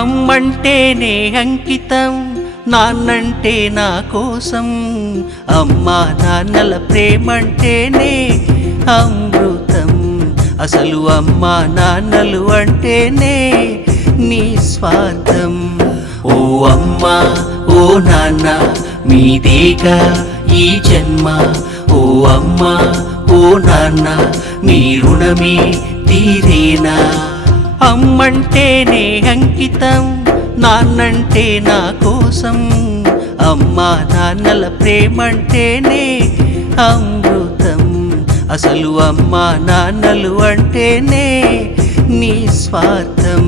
అమ్మంటేనే అంకితం, నాన్నంటే నా కోసం. అమ్మా నాన్నల ప్రేమంటేనే అమృతం. అసలు అమ్మా నాన్నలు అంటేనే నిస్వార్థం. ఓ అమ్మా ఓ నాన్న మీదేగా ఈ జన్మ. ఓ అమ్మా ఓ నాన్న మీ రుణమే తీరేనా. అమ్మంటేనే అంకితం, నాన్నంటే నా కోసం. అమ్మా నాన్నల ప్రేమంటేనే అమృతం. అసలు అమ్మా నాన్నలు అంటేనే నిస్వార్థం.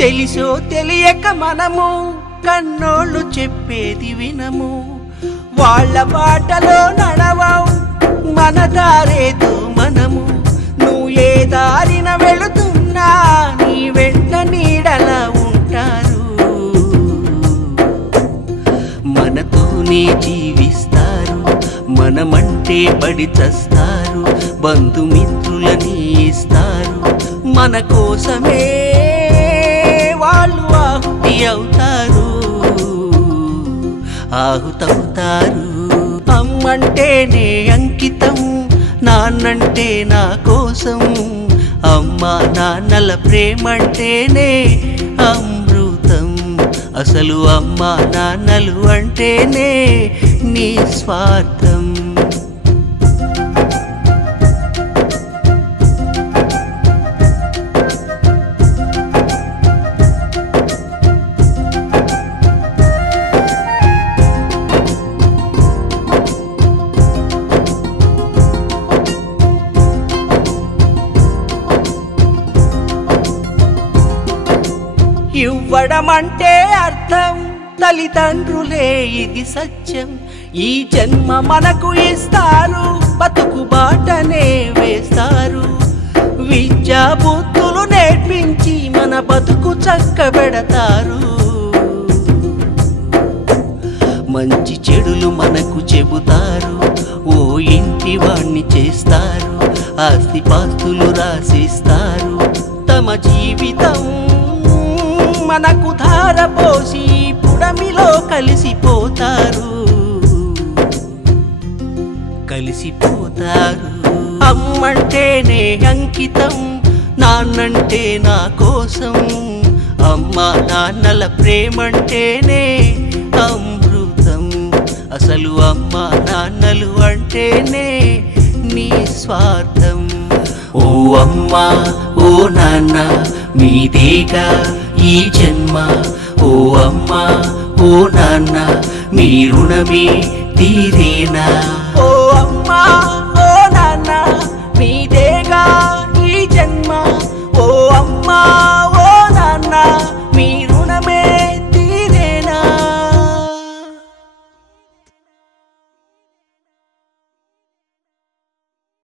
తెలిసో తెలియక మనము కన్నోళ్ళు చెప్పేది వినము. వాళ్ళ బాటలో నడవవు, మన దారేదో మనము. నువ్వు ఏ దారిన వెళుతున్నా నీ వెంట నీడలా ఉంటారు. మనతోనే జీవిస్తారు, మనమంటే పడి చస్తారు. బంధుమిత్రులని ఇస్తారు, మన కోసమే వాళ్ళు ఆహుతి అవుతారు, ఆహుతవుతారు. అమ్మంటేనే అంకితం, నాన్నంటే నా కోసం. అమ్మా నాన్నల ప్రేమంటేనే అమృతం. అసలు అమ్మా నాన్నలు అంటేనే నిస్వార్థం. ఇవ్వడమంటే అర్థం, తల్లిదండ్రులే ఇది సత్యం. ఈ జన్మ మనకు ఇస్తారు, బతుకు బాటనే వేస్తారు. విద్యా బుద్ధులు నేర్పించి మన బతుకు చక్కబెడతారు. మంచి చెడులు మనకు చెబుతారు, ఓ ఇంటి వాణ్ణి చేస్తారు. ఆస్తిపాస్తులు రాసిస్తారు, తమ జీవితం మనకు ధారపోసి పుడమిలో కలిసిపోతారు, కలిసిపోతారు. అమ్మంటేనే అంకితం, నాన్నంటే నా కోసం. అమ్మా నాన్నల ప్రేమంటేనే అమృతం. అసలు అమ్మా నాన్నలు అంటేనే నిస్వార్థం. ఓ అమ్మా ఓ నాన్న మీదేగా ఈ జన్మ. ఓ అమ్మా ఓ నాన్న మీ రుణమే తీరేనా.